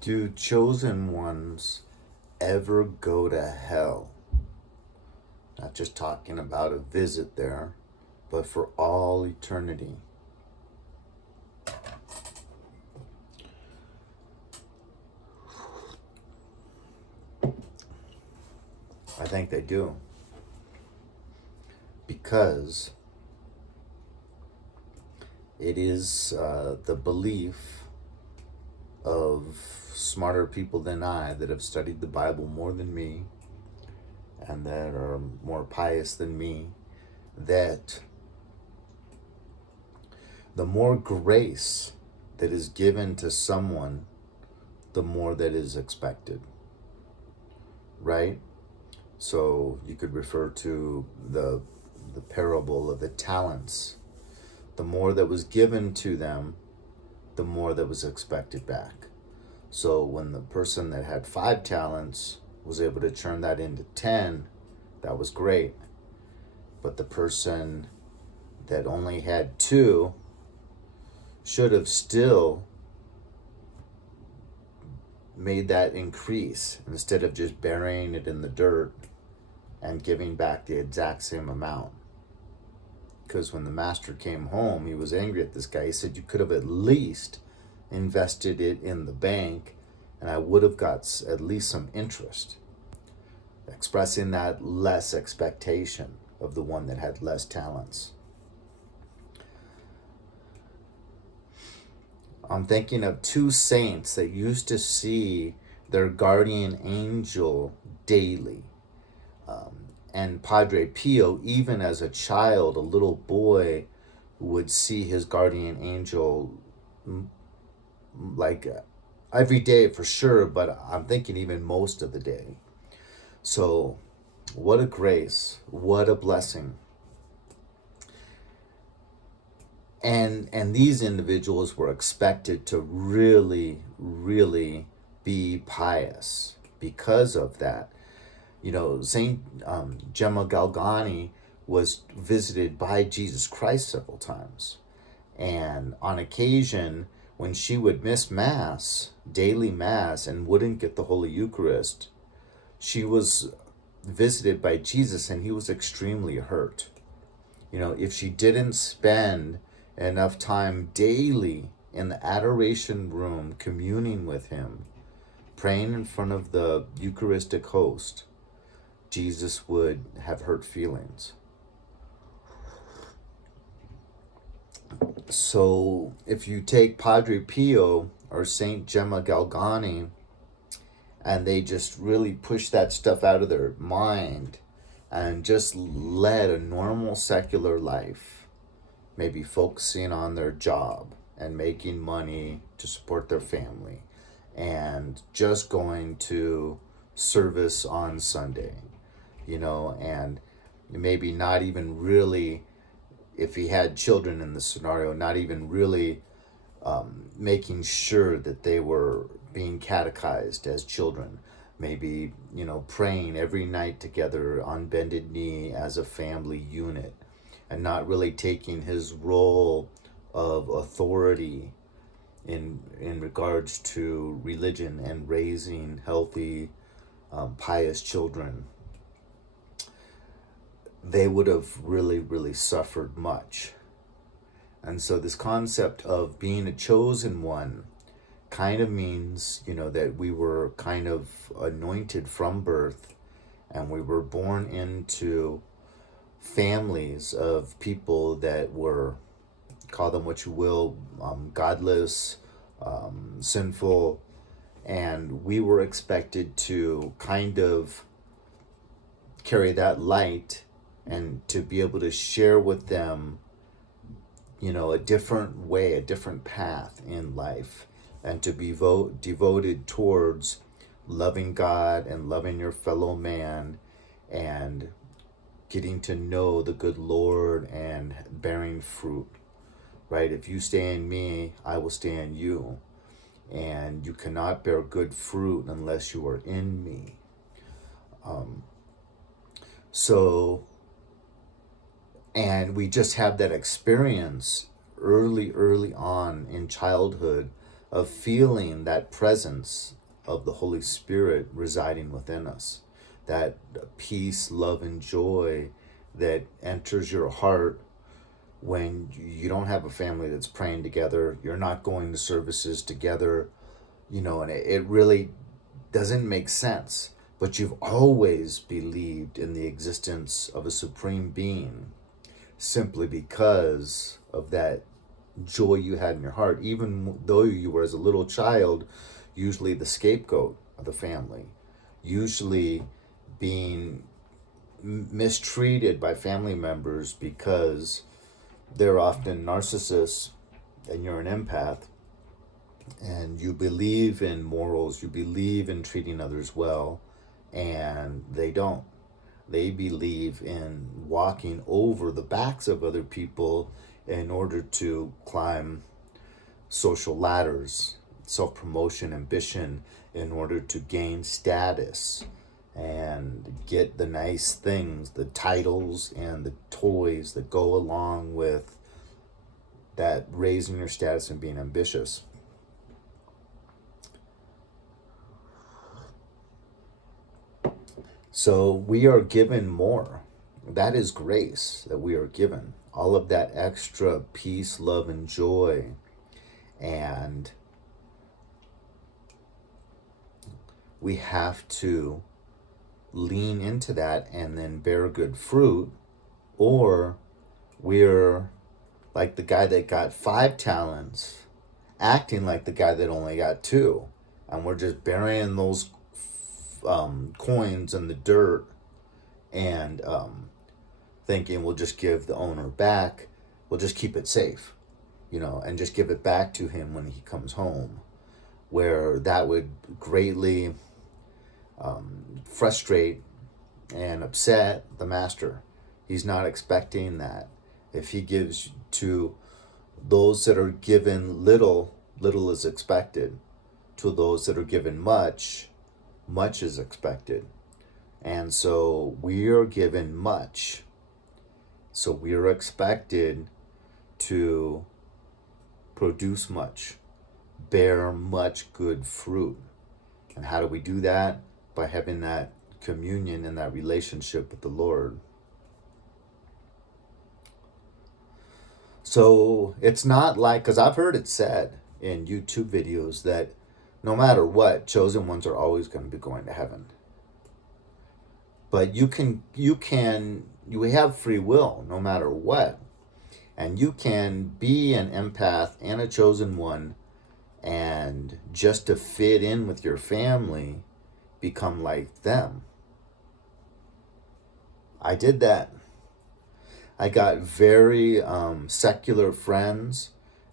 Do chosen ones ever go to hell? Not just talking about a visit there, but for all eternity. I think they do. Because it is the belief of smarter people than I that have studied the Bible more than me and that are more pious than me, that the more grace that is given to someone, the more that is expected, right? So you could refer to the parable of the talents. The more that was given to them, the more that was expected back. So when the person that had 5 talents was able to turn that into 10, that was great. But the person that only had 2 should have still made that increase instead of just burying it in the dirt and giving back the exact same amount. Because when the master came home, he was angry at this guy. He said, you could have at least invested it in the bank and I would have got at least some interest. Expressing that less expectation of the one that had less talents. I'm thinking of 2 saints that used to see their guardian angel daily. And Padre Pio, even as a child, a little boy, would see his guardian angel like every day for sure, but I'm thinking even most of the day. So what a grace, what a blessing. And these individuals were expected to really, really be pious because of that. You know, Saint Gemma Galgani was visited by Jesus Christ several times. And on occasion, when she would miss Mass, daily Mass, and wouldn't get the Holy Eucharist, she was visited by Jesus and he was extremely hurt. You know, if she didn't spend enough time daily in the adoration room communing with him, praying in front of the Eucharistic host, Jesus would have hurt feelings. So if you take Padre Pio or Saint Gemma Galgani and they just really push that stuff out of their mind and just led a normal secular life, maybe focusing on their job and making money to support their family and just going to service on Sunday, you know, and maybe not even really, if he had children in the scenario, not even really making sure that they were being catechized as children. Maybe, you know, praying every night together on bended knee as a family unit and not really taking his role of authority in regards to religion and raising healthy, pious children. They would have really, really suffered much. And so this concept of being a chosen one kind of means, you know, that we were kind of anointed from birth and we were born into families of people that were, call them what you will, godless, sinful, and we were expected to kind of carry that light and to be able to share with them, you know, a different way, a different path in life, and to be devoted towards loving God and loving your fellow man and getting to know the good Lord and bearing fruit, right? If you stay in me, I will stay in you. And you cannot bear good fruit unless you are in me. And we just have that experience early on in childhood of feeling that presence of the Holy Spirit residing within us, that peace, love, and joy that enters your heart when you don't have a family that's praying together, you're not going to services together, and it really doesn't make sense. But you've always believed in the existence of a supreme being simply because of that joy you had in your heart, even though you were, as a little child, usually the scapegoat of the family, usually being mistreated by family members because they're often narcissists and you're an empath, and you believe in morals, you believe in treating others well, and they don't. They believe in walking over the backs of other people in order to climb social ladders, self-promotion, ambition, in order to gain status and get the nice things, the titles and the toys that go along with that, raising your status and being ambitious. So we are given more. That is grace that we are given. All of that extra peace, love, and joy. And we have to lean into that and then bear good fruit, or we're like the guy that got 5 talents, acting like the guy that only got 2. And we're just burying those coins in the dirt and thinking we'll just give the owner back, we'll just keep it safe, and just give it back to him when he comes home, where that would greatly frustrate and upset the master. He's not expecting that. If he gives to those that are given little, little is expected. To those that are given much, much is expected. And so we are given much. So we are expected to produce much, bear much good fruit. And how do we do that? By having that communion and that relationship with the Lord. So it's not like, because I've heard it said in YouTube videos that no matter what, chosen ones are always going to be going to heaven. But you have free will no matter what. And you can be an empath and a chosen one, and just to fit in with your family, become like them. I did that. I got very secular friends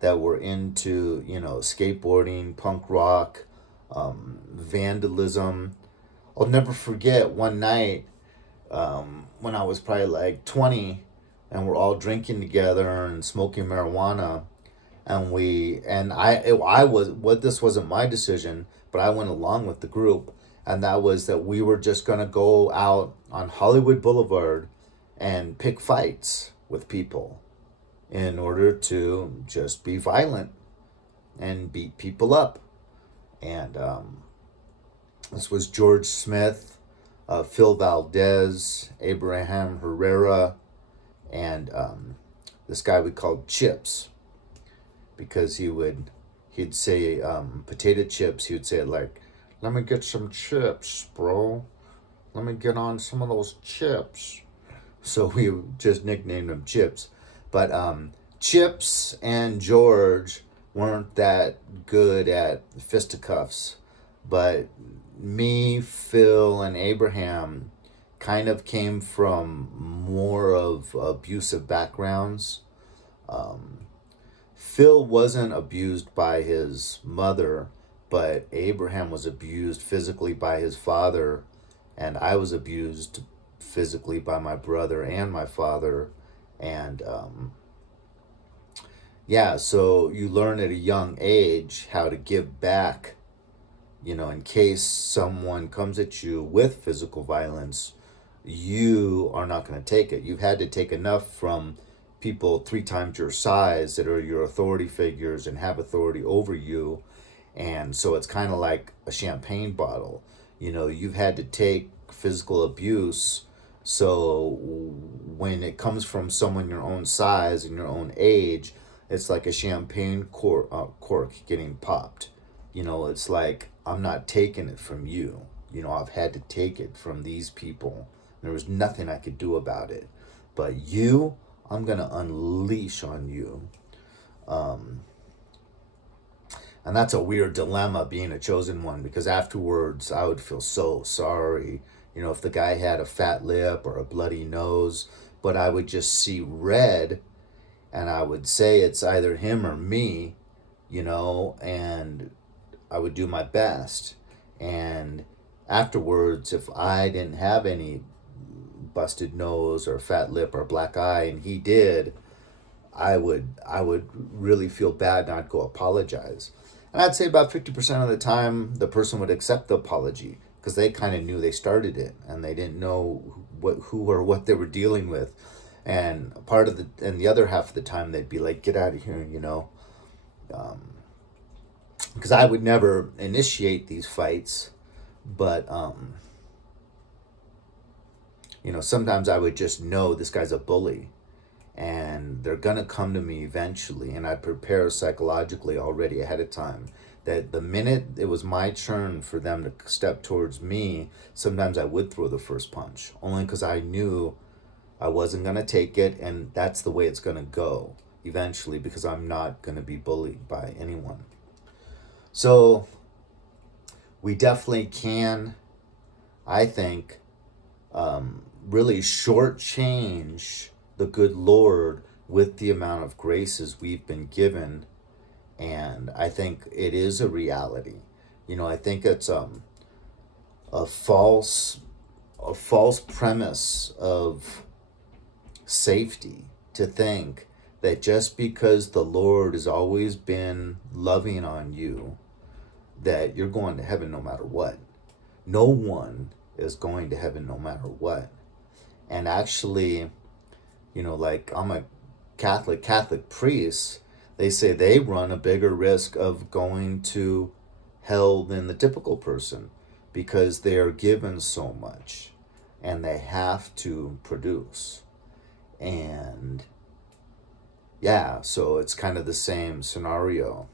that were into, skateboarding, punk rock, vandalism. I'll never forget one night when I was probably like 20, and we're all drinking together and smoking marijuana, and I was, this wasn't my decision, but I went along with the group, and that was that we were just gonna go out on Hollywood Boulevard and pick fights with people in order to just be violent and beat people up. And this was George Smith, Phil Valdez, Abraham Herrera, and this guy we called Chips, because he'd say potato chips. He would say it like, "Let me get some chips, bro. Let me get on some of those chips." So we just nicknamed him Chips. But Chips and George weren't that good at fisticuffs. But me, Phil, and Abraham kind of came from more of abusive backgrounds. Phil wasn't abused by his mother, but Abraham was abused physically by his father, and I was abused physically by my brother and my father. And so you learn at a young age how to give back, in case someone comes at you with physical violence, you are not going to take it. You've had to take enough from people 3 times your size that are your authority figures and have authority over you. And so it's kind of like a champagne bottle. You know, you've had to take physical abuse. So when it comes from someone your own size and your own age, it's like a champagne cork getting popped. You know, it's like, I'm not taking it from you. You know, I've had to take it from these people. There was nothing I could do about it. But you, I'm going to unleash on you. And that's a weird dilemma, being a chosen one, because afterwards I would feel so sorry, you know, if the guy had a fat lip or a bloody nose, but I would just see red and I would say it's either him or me, you know, and I would do my best. And afterwards, if I didn't have any busted nose or fat lip or black eye and he did, I would really feel bad and I'd go apologize. And I'd say about 50% of the time the person would accept the apology because they kind of knew they started it and they didn't know who or what they were dealing with. And and the other half of the time they'd be like, get out of here, you know. Because I would never initiate these fights, but you know, sometimes I would just know this guy's a bully and they're gonna come to me eventually, and I prepare psychologically already ahead of time that the minute it was my turn for them to step towards me, sometimes I would throw the first punch, only because I knew I wasn't gonna take it, and that's the way it's gonna go eventually, because I'm not gonna be bullied by anyone. So we definitely can, I think, really shortchange the good Lord with the amount of graces we've been given. And I think it is a reality. You know, I think it's a false premise of safety to think that just because the Lord has always been loving on you, that you're going to heaven no matter what. No one is going to heaven no matter what. And actually, you know, like, I'm a Catholic priest, they say they run a bigger risk of going to hell than the typical person because they are given so much and they have to produce. And yeah, so it's kind of the same scenario.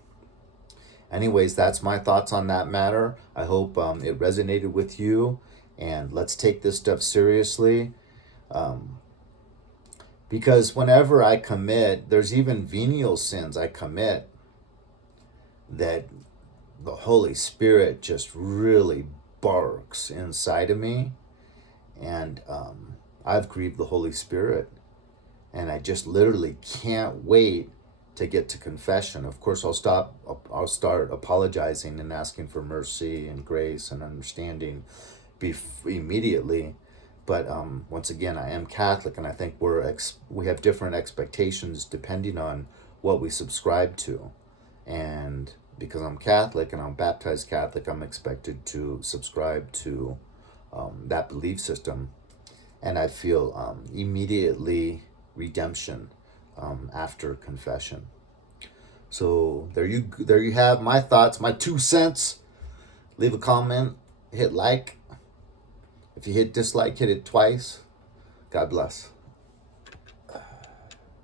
Anyways, that's my thoughts on that matter. I hope it resonated with you, and let's take this stuff seriously. Because whenever I commit, there's even venial sins I commit that the Holy Spirit just really barks inside of me. And I've grieved the Holy Spirit. And I just literally can't wait to get to confession. Of course, I'll start apologizing and asking for mercy and grace and understanding immediately. But once again, I am Catholic, and I think we have different expectations depending on what we subscribe to. And because I'm Catholic and I'm baptized Catholic, I'm expected to subscribe to that belief system. And I feel immediately redemption after confession. So there you have my thoughts, my 2 cents. Leave a comment, hit like. If you hit dislike, hit it twice. God bless.